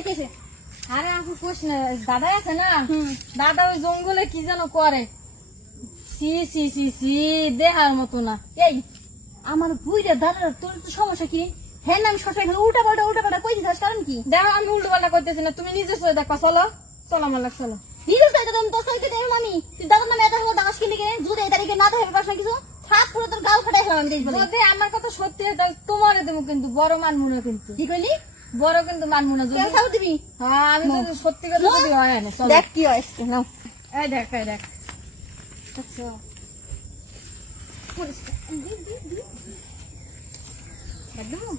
একেছে আরে আপু কোশ না, দাদা আছে না, দাদা ওই জঙ্গলে কি যেন করে, সি সি সি সি দেখার মতো না। এই আমার বুইরা দাদা তোর তো সমস্যা কি? হ্যাঁ আমি সবসময় এখানে উল্টা পাল্টা কই দিতাস কারণ কি? দেখো আমি উল্টো পাল্টা করতেছি না, তুমি নিজে চলে দেখবা। চলো চলো আমার লাগ, চলো। নিরুস তাই তুমি তোর সাথে দেই মামি তুই দাদা নামে এত হলো দাস কিনে গেলে যদি এই তারিখে না দেবে প্রশ্ন কিছু থাক পুরো তোর গাল ফাটাই ফেলাম আমি দেখব। যদি আমার কথা সত্যি হয় তাহলে তোমারে দেবো, কিন্তু বড় মানবো না, কিন্তু কি কইলি? বড় কিন্তু মানবো না। যদি কেন সাউ দিবি? হ্যাঁ আমি যদি সত্যি কথা যদি হয় না, চলো। দেখ কি হয় নাও। এই দেখ এই দেখ। আচ্ছা পরিষ্কার একদম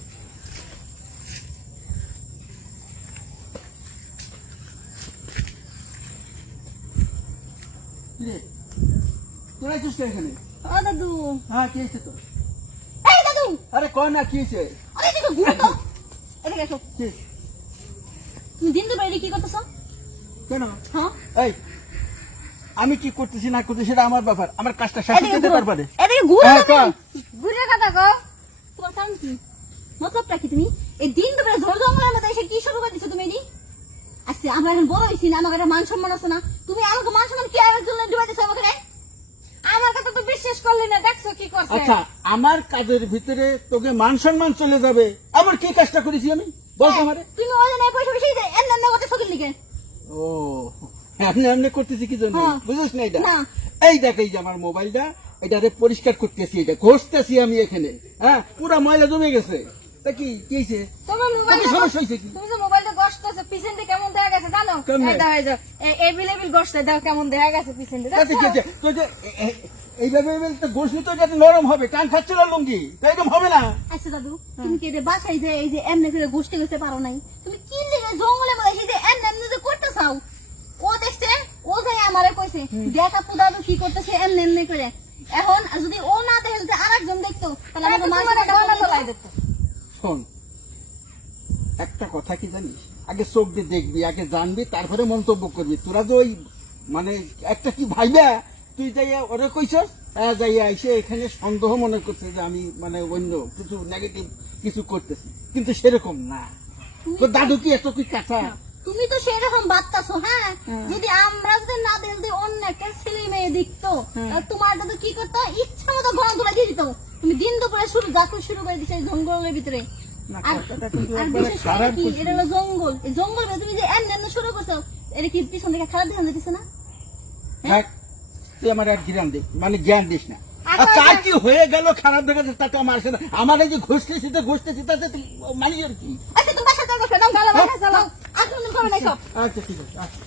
তোরা আছিস তো এখানে? ও দাদু হ্যাঁ, কি হয়েছে তো? এই দাদু আরে কয় না কি হয়েছে? আরে দেখো ঘুরে তো এদিকে এসো। কি? তুমি দিন দুপুরে কি করতেছ? কেন? হ্যাঁ এই, আমি কি করতেছি না করতেছি সেটা আমার ব্যাপার, আমার কাজটা শেষ এদিকে করতে ঘুরো। পারবে। এদিকে ঘুরে হ্যাঁ, তুমি। ঘুরে কথা কো। তোমার কারণ কি? মতলবটা কি তুমি? এই দিন দুপুরে ঝড় জঙ্গলের মধ্যে এসে কি শুরু করে দিছো তুমি? আচ্ছা আমরা এখন বড় হয়েছি না, আমার একটা মান সম্মান আছে না? তুমি আমাকে মান সম্মান কি আর জন্য ডুবাই দিছো আমাকে? আমার কথা তো বিশ্বাস করলি না, দেখছো কি করছে। আচ্ছা, আমার কাজের ভিতরে তোকে মান সম্মান চলে যাবে, আমার কি কাজটা করেছি আমি বল আমারে? তুমি ওই জন্য পয়সা পয়সা এমন এমন কথা সকিল লিখে ও, এমনি এমনি করতেছি কি জন্য হ্যাঁ। বুঝিস না এটা? না। এই দেখ, এই যে আমার মোবাইলটা, এটারে পরিষ্কার করতেছি, এটা ঘষতেছি আমি এখানে। হ্যাঁ, পুরা ময়লা জমে গেছে। তা কি কি হয়েছে? তোমার কি মোবাইল সমস্যা হয়েছে কি? তুমি যে মোবাইলটা গসতেছো পিছনটা কেমন দেখা গেছে জানো? কেমনে? এই দাও এই যে এভিলেবল গসতে দাও কেমন দেখা গেছে পিছনটা, তাতে কি দেখছো? হয়েছে? তো যে এইভাবে তো ঘষলি তো যাতে নরম হবে, টান খাচ্ছিল লুঙ্গি, তো এরকম হবে না। আচ্ছা দাদু তুমি কি এটা বাসায় যে এই যে এমনি করে ঘুরতে ঘুরতে পারো নাই? তুমি কি লিখে জঙ্গলে মধ্যে এসে যে এমনি এমনি যে করতে চাও? ও দেখছে, ও যাই আমারে কইছে দেখা তো দাদু কি করতেছে এমনি এমনি করে। এখন যদি ও না দেখে যদি আরেকজন দেখতো তাহলে আমাকে তোমার মান একটা গলা তোলাই দিত। শোন, একটা কথা কি জানিস, আগে চোখ দিয়ে দেখবি, আগে জানবি, তারপরে মন্তব্য করবি। তোরা তো ওই মানে একটা কি ভাইবা তুই যাইয়া ওরে কইছস, যাইয়া এসে এখানে সন্দেহ মনে করছে যে আমি মানে অন্য কিছু নেগেটিভ কিছু করতেছি, কিন্তু সেরকম না। তো দাদু কি এত কি কাঁচা? তুমি তো সেরকম বার্তাছো। হ্যাঁ যদি আমরা যদি না দেখলে যদি অন্য একটা ছেলে মেয়ে দেখতো তাহলে তোমার দাদু কি করতো? ইচ্ছা মতো গণা তোলা দিয়ে দিত। তুমি দিন দুপুরে শুরু করে দিছে এই জঙ্গলের ভিতরে। না, আর কথাটা কিন্তু আর একবারে বিশেষ করে খারাপ কি, করছিস। এটা হলো জঙ্গল। এই জঙ্গল তুমি যে এমনি এমনি শুরু করছো, এটা কি পিছন থেকে খারাপ ধ্যান দিতেছে না? দেখ, তুই আমার আর জ্ঞান দিস, মানে জ্ঞান দিস না। আর আচ্ছা, কার কি হয়ে গেল খারাপ দেখা যাচ্ছে তাতে আমার আসে না। আমার এই যে ঘষতেছি তাতে মানি আর কি। আচ্ছা তুমি বাসা থেকে নাও, চলো বাসা চলো। আর কোনদিন করবে না সব। আচ্ছা ঠিক আছে, আচ্ছা।